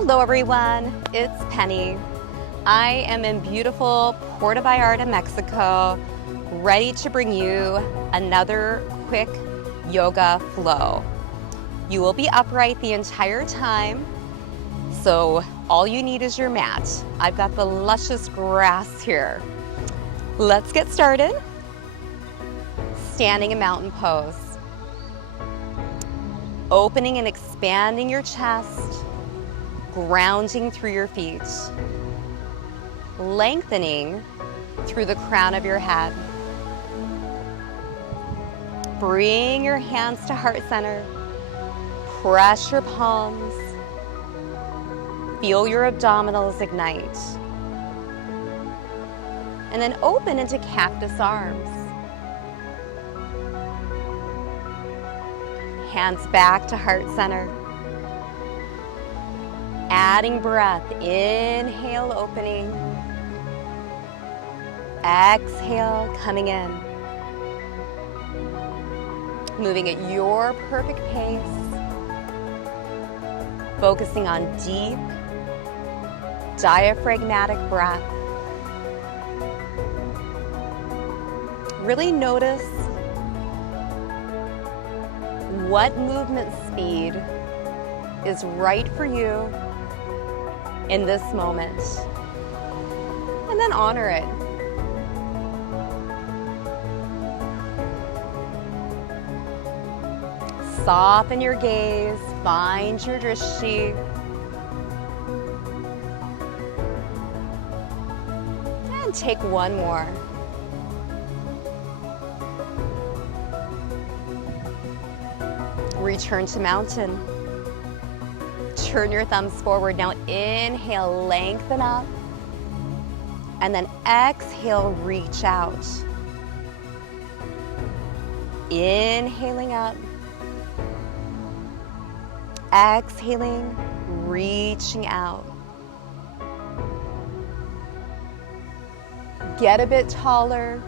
Hello everyone, it's Penny. I am in beautiful Puerto Vallarta, Mexico, ready to bring you another quick yoga flow. You will be upright the entire time, so all you need is your mat. I've got the luscious grass here. Let's get started. Standing in mountain pose. Opening and expanding your chest, grounding through your feet, lengthening through the crown of your head. Bring your hands to heart center, press your palms, feel your abdominals ignite, and then open into cactus arms. Hands back to heart center. Adding breath, inhale, opening. Exhale, coming in. Moving at your perfect pace. Focusing on deep, diaphragmatic breath. Really notice what movement speed is right for you in this moment, and then honor it. Soften your gaze, find your drishti, and take one more. Return to mountain. Turn your thumbs forward. Now inhale, lengthen up. And then exhale, reach out. Inhaling up. Exhaling, reaching out. Get a bit taller.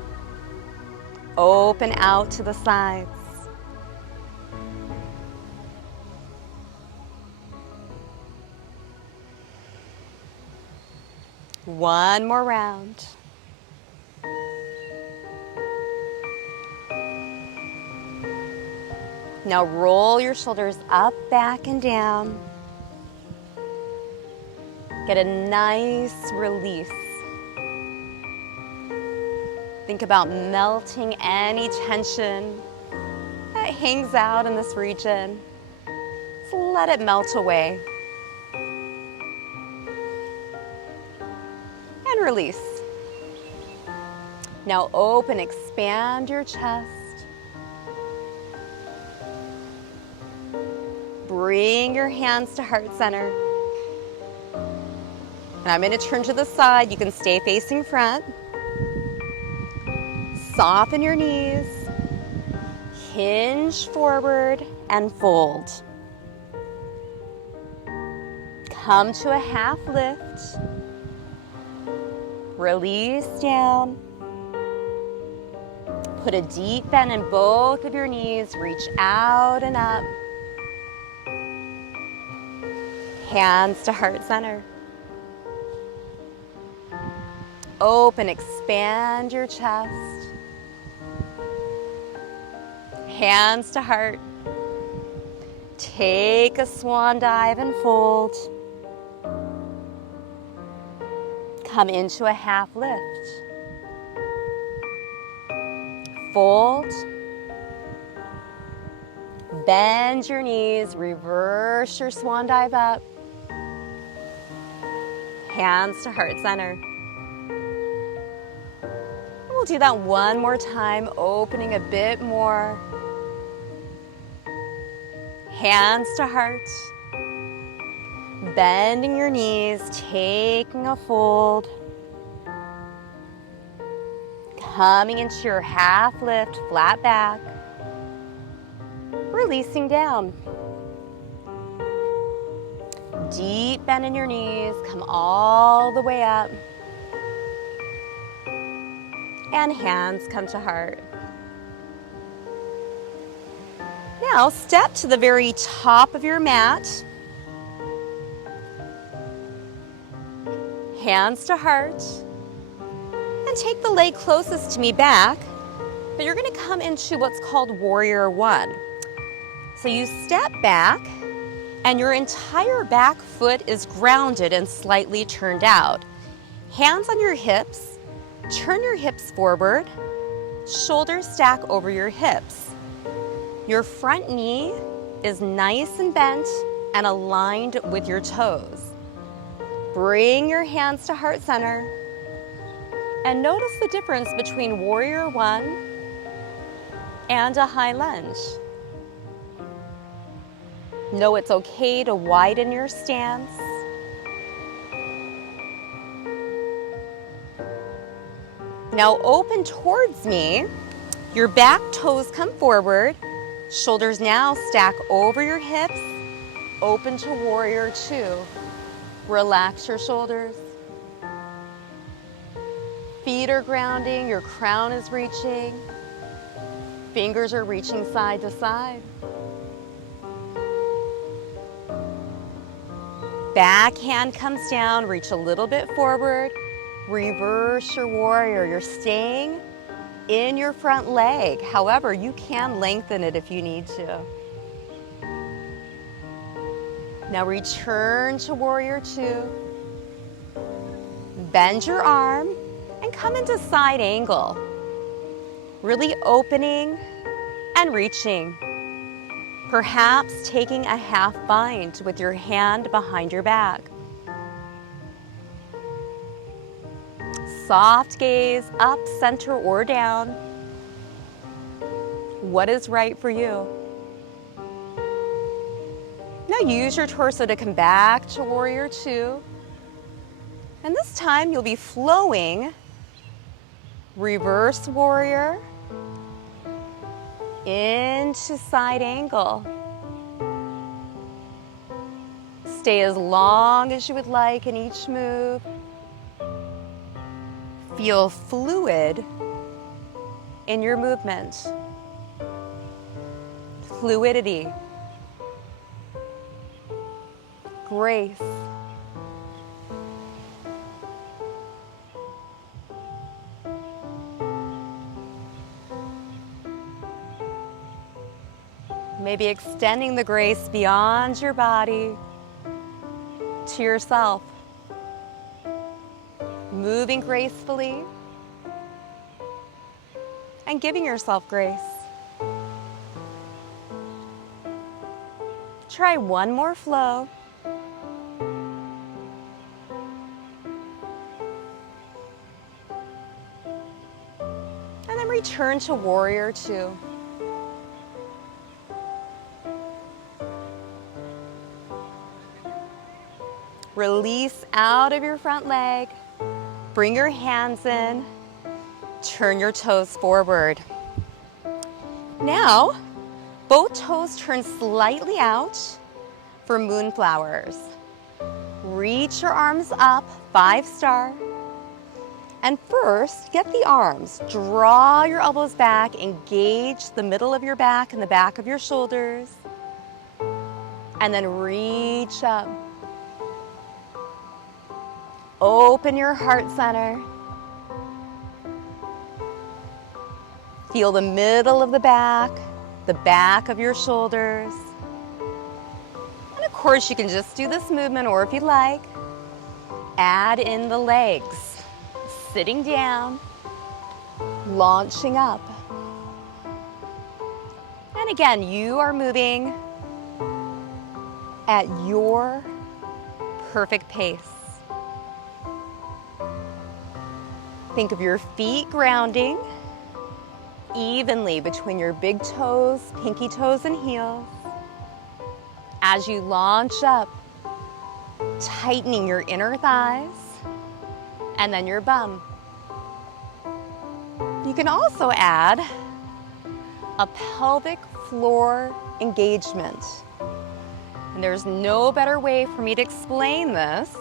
Open out to the sides. One more round. Now roll your shoulders up, back, and down. Get a nice release. Think about melting any tension that hangs out in this region. Just let it melt away. And release. Now open, expand your chest. Bring your hands to heart center. And I'm going to turn to the side. You can stay facing front. Soften your knees. Hinge forward and fold. Come to a half lift. Release down. Put a deep bend in both of your knees. Reach out and up. Hands to heart center. Open, expand your chest. Hands to heart. Take a swan dive and fold. Come into a half lift. Fold. Bend your knees, reverse your swan dive up. Hands to heart center. We'll do that one more time, opening a bit more. Hands to heart. Bending your knees, taking a fold. Coming into your half lift, flat back. Releasing down. Deep bend in your knees, come all the way up. And hands come to heart. Now step to the very top of your mat. hands to heart, and take the leg closest to me back, but you're gonna come into what's called Warrior One. So you step back, and your entire back foot is grounded and slightly turned out. Hands on your hips, turn your hips forward, shoulders stack over your hips. Your front knee is nice and bent and aligned with your toes. Bring your hands to heart center and notice the difference between Warrior One and a high lunge. Know it's okay to widen your stance. Now open towards me. Your back toes come forward. Shoulders now stack over your hips. Open to Warrior Two. Relax your shoulders. Feet are grounding, your crown is reaching. Fingers are reaching side to side. Back hand comes down, reach a little bit forward. Reverse your warrior. You're staying in your front leg. However, you can lengthen it if you need to. Now return to Warrior Two. Bend your arm and come into side angle. Really opening and reaching. Perhaps taking a half bind with your hand behind your back. Soft gaze up, center, or down. What is right for you? Now use your torso to come back to Warrior Two. And this time you'll be flowing. Reverse warrior into side angle. Stay as long as you would like in each move. Feel fluid in your movement. Fluidity. Grace. Maybe extending the grace beyond your body to yourself. Moving gracefully and giving yourself grace. Try one more flow. And then return to Warrior Two. Release out of your front leg. Bring your hands in. Turn your toes forward. Now, both toes turn slightly out for moonflowers. Reach your arms up, 5-star. And first, get the arms. Draw your elbows back, engage the middle of your back and the back of your shoulders. And then reach up. Open your heart center. Feel the middle of the back of your shoulders. And of course, you can just do this movement, or if you like, add in the legs. Sitting down, launching up. And again, you are moving at your perfect pace. Think of your feet grounding evenly between your big toes, pinky toes, and heels. As you launch up, tightening your inner thighs and then your bum. You can also add a pelvic floor engagement. And there's no better way for me to explain this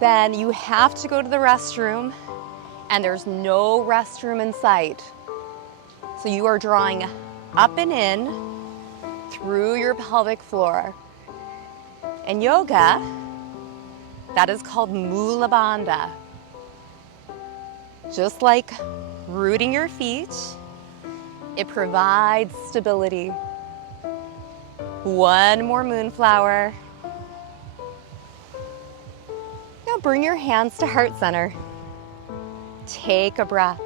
than you have to go to the restroom and there's no restroom in sight. So you are drawing up and in through your pelvic floor. In yoga, That is called Mula Bandha. Just like rooting your feet, it provides stability. One more moonflower. Now bring your hands to heart center. Take a breath.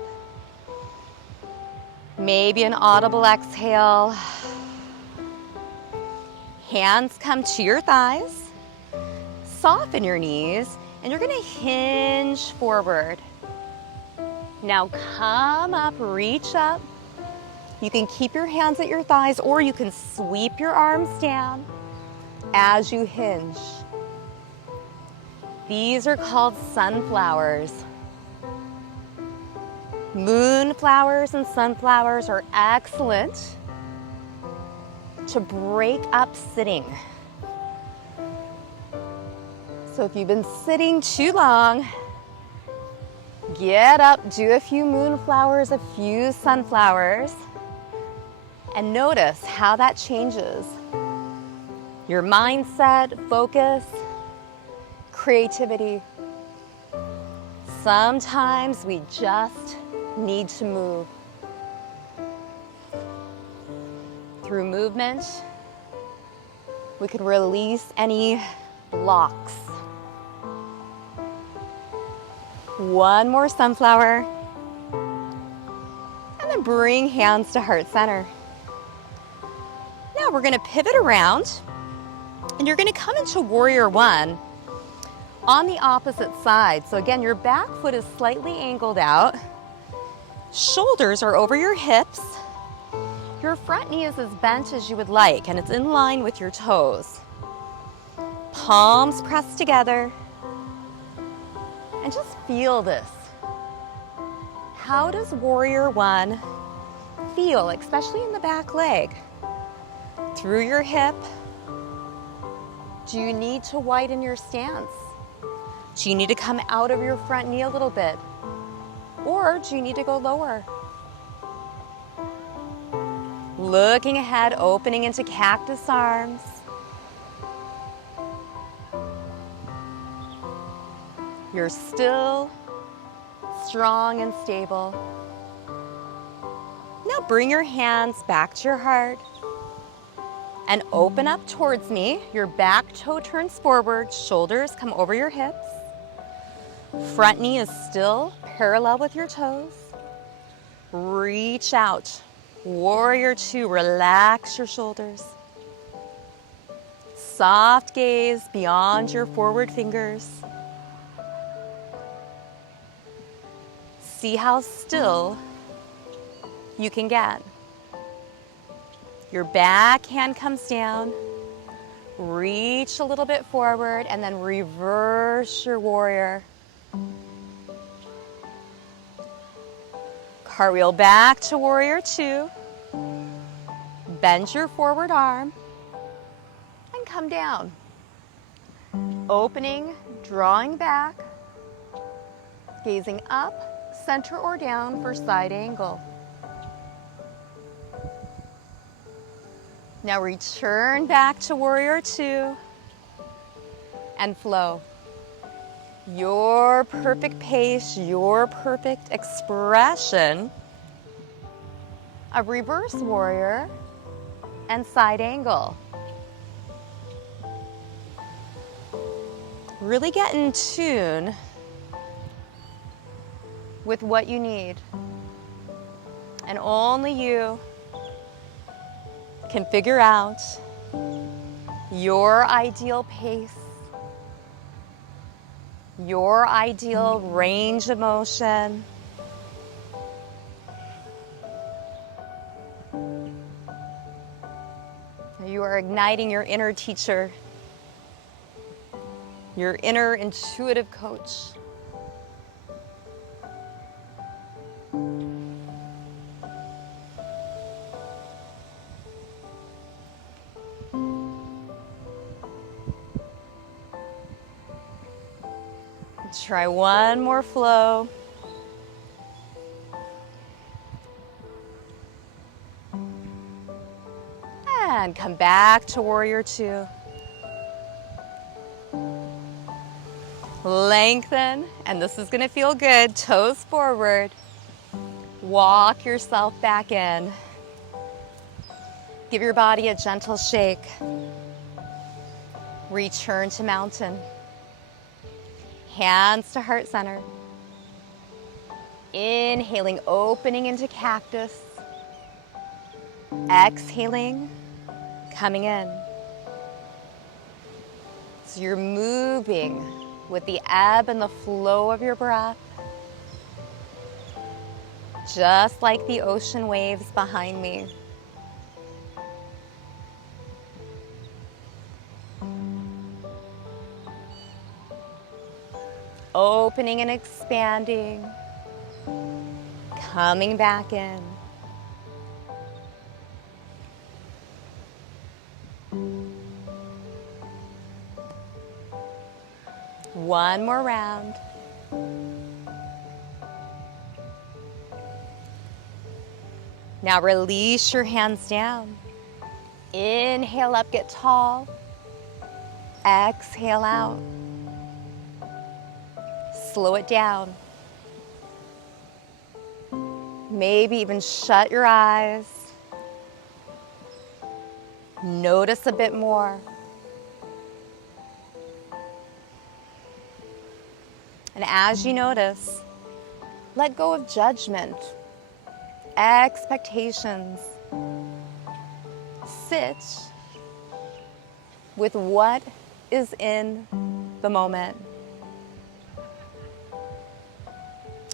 Maybe an audible exhale. Hands come to your thighs. Soften your knees, and you're gonna hinge forward. Now come up, reach up. You can keep your hands at your thighs, or you can sweep your arms down as you hinge. These are called sunflowers. Moonflowers and sunflowers are excellent to break up sitting. So if you've been sitting too long, get up, do a few moonflowers, a few sunflowers, and notice how that changes your mindset, focus, creativity. Sometimes we just need to move. Through movement, we could release any blocks. One more sunflower, and then bring hands to heart center. Now we're going to pivot around, and you're going to come into warrior one on the opposite side. So again, your back foot is slightly angled out. Shoulders are over your hips. Your front knee is as bent as you would like, and it's in line with your toes. Palms pressed together. And just feel this. How does warrior one feel, especially in the back leg? Through your hip. Do you need to widen your stance? Do you need to come out of your front knee a little bit? Or do you need to go lower? Looking ahead, opening into cactus arms. You're still strong and stable. Now bring your hands back to your heart and open up towards me. Your back toe turns forward, shoulders come over your hips. Front knee is still parallel with your toes. Reach out. Warrior two, relax your shoulders. Soft gaze beyond your forward fingers. See how still you can get. Your back hand comes down. Reach a little bit forward and then reverse your warrior. Cartwheel back to warrior two. Bend your forward arm and come down. Opening, drawing back, gazing up, center or down for side angle. Now return back to warrior two and flow. Your perfect pace, your perfect expression of reverse warrior and side angle. Really get in tune with what you need. And only you can figure out your ideal pace, your ideal range of motion. You are igniting your inner teacher, your inner intuitive coach. Try one more flow. And come back to warrior two. Lengthen, and this is gonna feel good. Toes forward. Walk yourself back in. Give your body a gentle shake. Return to mountain. Hands to heart center. Inhaling, opening into cactus. Exhaling, coming in. So you're moving with the ebb and the flow of your breath, just like the ocean waves behind me. Opening and expanding, coming back in. One more round. Now release your hands down. Inhale up, get tall. Exhale out. Slow it down. Maybe even shut your eyes. Notice a bit more. And as you notice, let go of judgment, expectations. Sit with what is in the moment.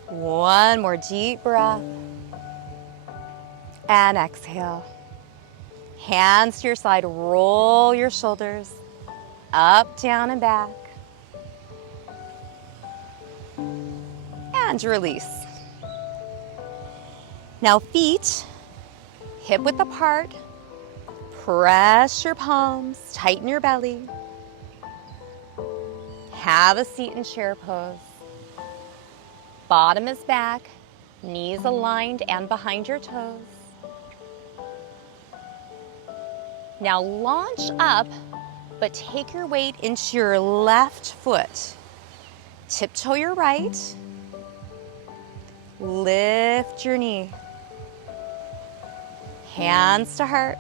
One more deep breath. And exhale. Hands to your side, roll your shoulders up, down, and back. And release. Now feet hip width apart. Press your palms, tighten your belly. Have a seat in chair pose. Bottom is back, knees aligned and behind your toes. Now launch up, but take your weight into your left foot. Tiptoe your right. Lift your knee. Hands to heart.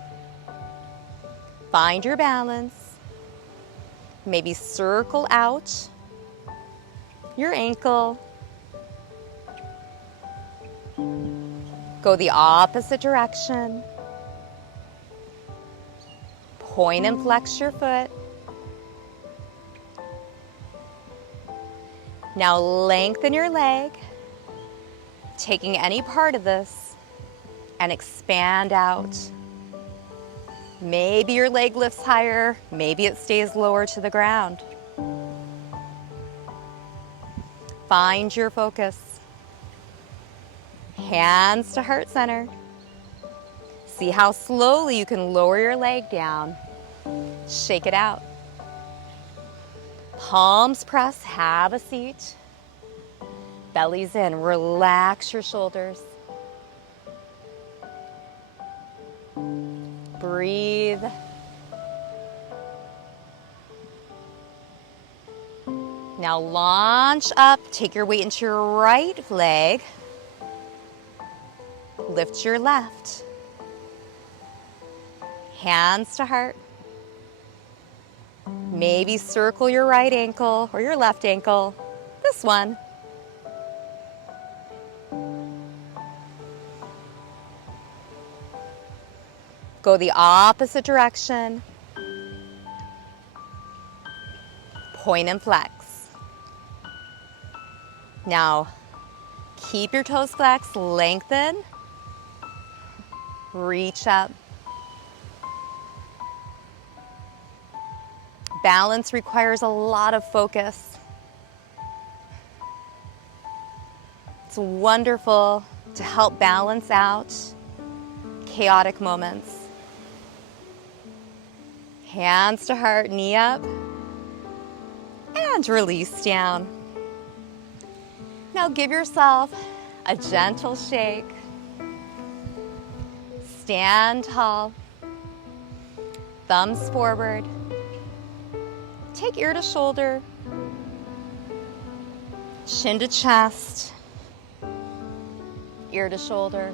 Find your balance. Maybe circle out your ankle. Go the opposite direction. Point and flex your foot. Now lengthen your leg, taking any part of this and expand out. Maybe your leg lifts higher, maybe it stays lower to the ground. Find your focus. Hands to heart center. See how slowly you can lower your leg down. Shake it out. Palms press, have a seat. Belly's in, relax your shoulders. Breathe. Now launch up, take your weight into your right leg. Lift your left. Hands to heart. Maybe circle your right ankle or your left ankle. This one. Go the opposite direction. Point and flex. Now, keep your toes flexed, lengthen. Reach up. Balance requires a lot of focus. It's wonderful to help balance out chaotic moments. Hands to heart, knee up, and release down. Now give yourself a gentle shake. Stand tall, thumbs forward. Take ear to shoulder. Chin to chest, ear to shoulder,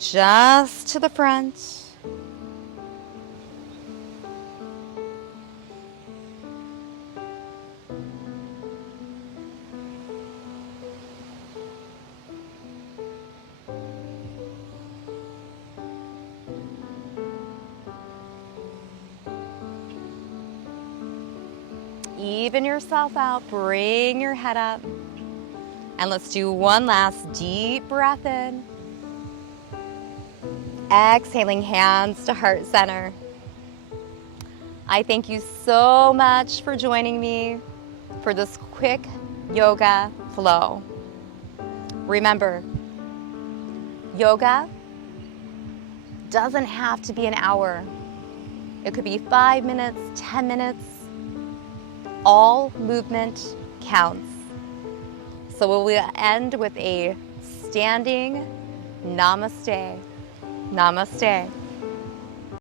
just to the front. Even yourself out, bring your head up. And let's do one last deep breath in. Exhaling, hands to heart center. I thank you so much for joining me for this quick yoga flow. Remember, yoga doesn't have to be an hour. It could be 5 minutes, 10 minutes. All movement counts. So we'll end with a standing namaste. Namaste.